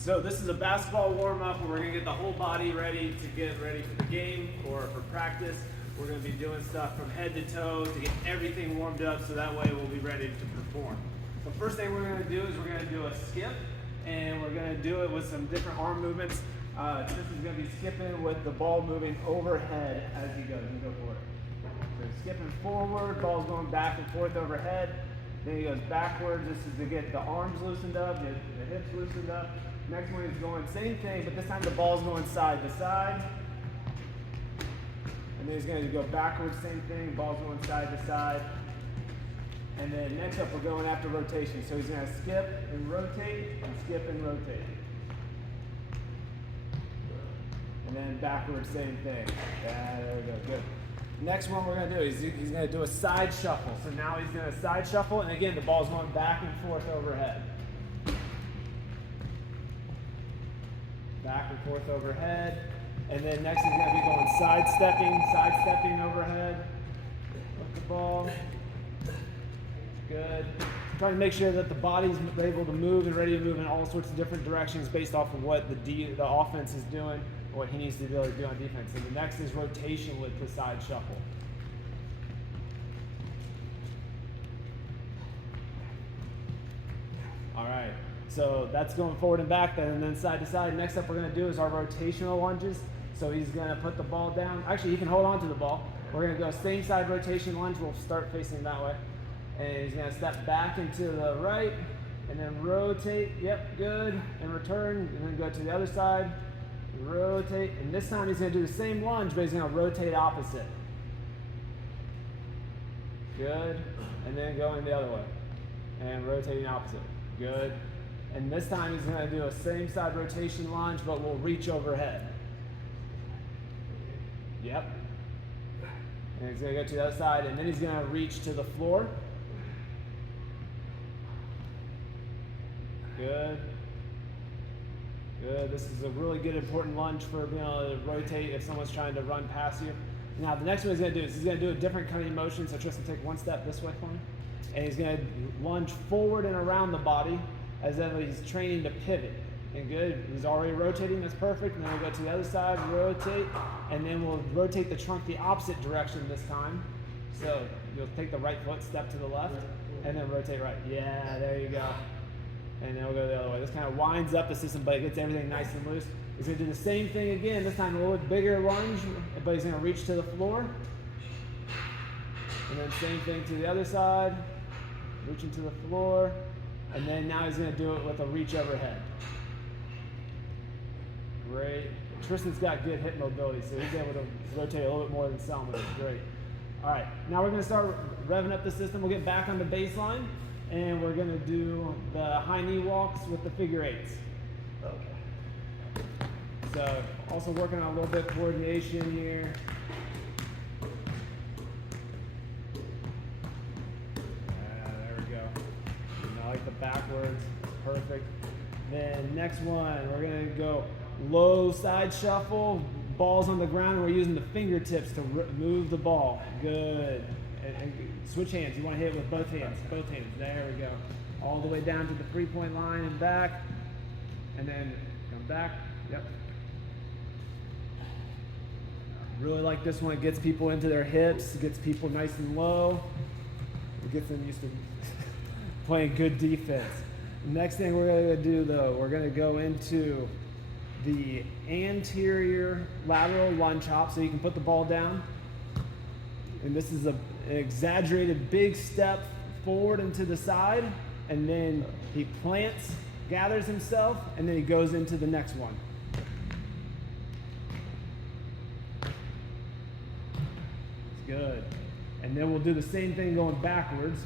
So this is a basketball warm-up where we're going to get the whole body ready to get ready for the game or for practice. We're going to be doing stuff from head to toe to get everything warmed up so that way we'll be ready to perform. So first thing we're going to do is we're going to do a skip, and we're going to do it with some different arm movements. Tristan's going to be skipping with the ball moving overhead as he goes. You go for it. So skipping forward, ball's going back and forth overhead. Then he goes backwards. This is to get the arms loosened up, the hips loosened up. Next one is going same thing, but this time the ball's going side to side. And then he's going to go backwards, same thing, ball's going side to side. And then next up we're going after rotation. So he's going to skip and rotate, and skip and rotate. And then backwards, same thing. Yeah, there we go, good. Next one we're going to do is he's going to do a side shuffle. So now he's going to side shuffle, and again the ball's going back and forth overhead. Back and forth overhead. And then next he's going to be going sidestepping overhead. With the ball. Good. Trying to make sure that the body's able to move and ready to move in all sorts of different directions based off of what the offense is doing, what he needs to be able to do on defense. And the next is rotation with the side shuffle. All right, so that's going forward and back, and then side to side. Next up we're going to do is our rotational lunges. So he's going to put the ball down. Actually, he can hold on to the ball. We're going to go same side rotation lunge. We'll start facing that way. And he's going to step back into the right, and then rotate. Yep, good. And return, and then go to the other side. Rotate, and this time he's going to do the same lunge, but he's going to rotate opposite. Good. And then going the other way. And rotating opposite. Good. And this time he's going to do a same side rotation lunge, but we'll reach overhead. Yep. And he's going to go to the other side, and then he's going to reach to the floor. Good. Good. This is a really good important lunge for being able to rotate if someone's trying to run past you. Now the next one he's going to do is he's going to do a different kind of motion. So Tristan, take one step this way for me. And he's going to lunge forward and around the body as if he's training to pivot. And good. He's already rotating. That's perfect. And then we'll go to the other side, rotate, and then we'll rotate the trunk the opposite direction this time. So you'll take the right foot, step to the left, and then rotate right. Yeah, there you go. And then we'll go the other way. This kind of winds up the system, but it gets everything nice and loose. He's going to do the same thing again, this time a little bit bigger lunge, but he's going to reach to the floor. And then same thing to the other side, reaching to the floor. And then now he's going to do it with a reach overhead. Great. Tristan's got good hip mobility, so he's able to rotate a little bit more than some, which is great. All right, now we're going to start revving up the system. We'll get back on the baseline. And we're going to do the high knee walks with the figure eights. Okay. So also working on a little bit of coordination here. There we go. And I like the backwards. Perfect. Then next one, we're going to go low side shuffle. Ball's on the ground, and we're using the fingertips to move the ball. Good. And switch hands. You want to hit it with both hands. Both hands. There we go. All the way down to the 3-point line and back. And then come back. Yep. Really like this one. It gets people into their hips. It gets people nice and low. It gets them used to playing good defense. Next thing we're going to do, though, we're going to go into the anterior lateral lunge hop. So you can put the ball down. And this is an exaggerated big step forward and to the side, and then he plants, gathers himself, and then he goes into the next one. That's good. And then we'll do the same thing going backwards.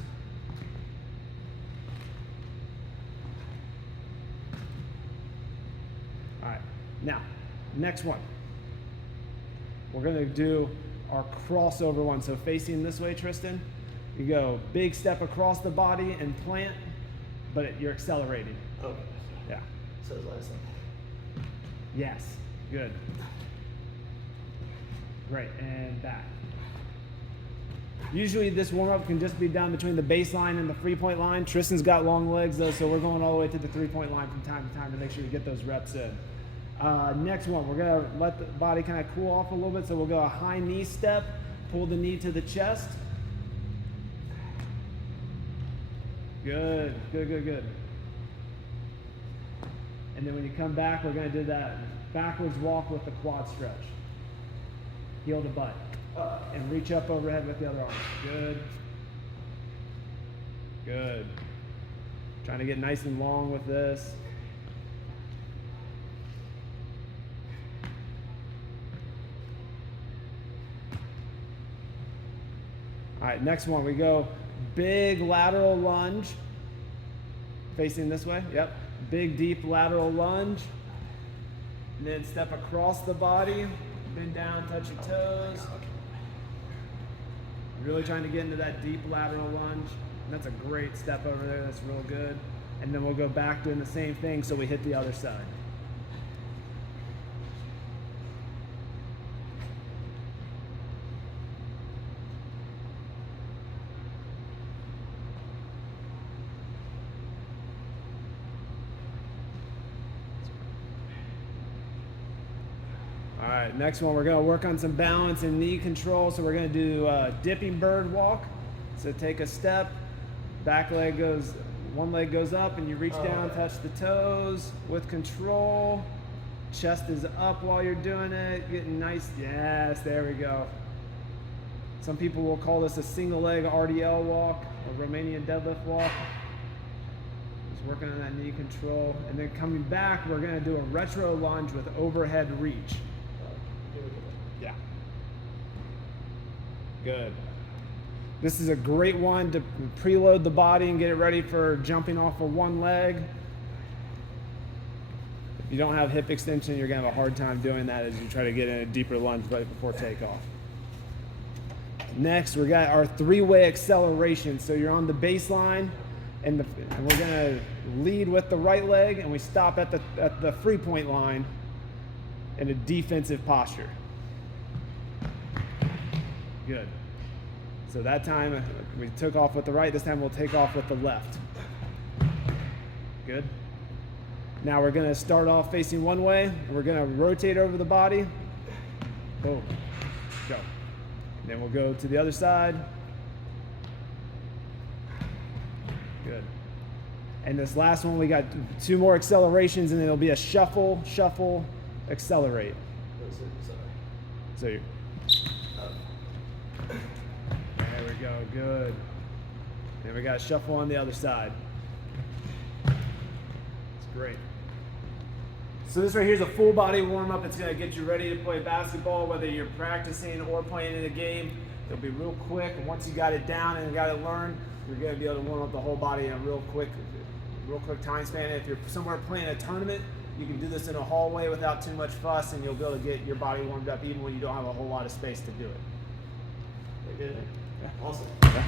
All right, now, next one. We're going to do our crossover one. So facing this way, Tristan, you go big step across the body and plant, but you're accelerating. Okay. Yeah. So it's last one. Yes. Good. Great. And back. Usually this warm-up can just be done between the baseline and the 3-point line. Tristan's got long legs though, so we're going all the way to the 3-point line from time to time to make sure we get those reps in. Next one, we're gonna let the body kind of cool off a little bit, so we'll go a high knee step, pull the knee to the chest. Good, good, good, good. And then when you come back, we're gonna do that backwards walk with the quad stretch. Heel to butt. And reach up overhead with the other arm. Good. Good. Trying to get nice and long with this. All right, next one, we go big lateral lunge. Facing this way, yep. Big deep lateral lunge. And then step across the body, bend down, touch your toes. Really trying to get into that deep lateral lunge. And that's a great step over there, that's real good. And then we'll go back doing the same thing so we hit the other side. All right, next one, we're gonna work on some balance and knee control. So we're gonna do dipping bird walk. So take a step, back leg goes, one leg goes up and you reach down, touch the toes with control. Chest is up while you're doing it, getting nice, yes, there we go. Some people will call this a single leg RDL walk or Romanian deadlift walk. Just working on that knee control. And then coming back, we're gonna do a retro lunge with overhead reach. Yeah. Good. This is a great one to preload the body and get it ready for jumping off of one leg. If you don't have hip extension, you're gonna have a hard time doing that as you try to get in a deeper lunge right before takeoff. Next, we got our 3-way acceleration. So you're on the baseline and we're gonna lead with the right leg and we stop at the 3-point line in a defensive posture. Good. So that time we took off with the right, this time we'll take off with the left. Good. Now we're gonna start off facing one way, we're gonna rotate over the body. Boom, go. Then we'll go to the other side. Good. And this last one, we got 2 more accelerations and then it'll be a shuffle, shuffle, accelerate. So you're, there we go, good. Then we got shuffle on the other side. That's great. So this right here is a full body warm up. It's gonna get you ready to play basketball, whether you're practicing or playing in a game. It'll be real quick. Once you got it down and got it learned, you're gonna be able to warm up the whole body in a real quick time span. If you're somewhere playing a tournament, you can do this in a hallway without too much fuss, and you'll be able to get your body warmed up even when you don't have a whole lot of space to do it. Very good. Yeah. Awesome. Yeah.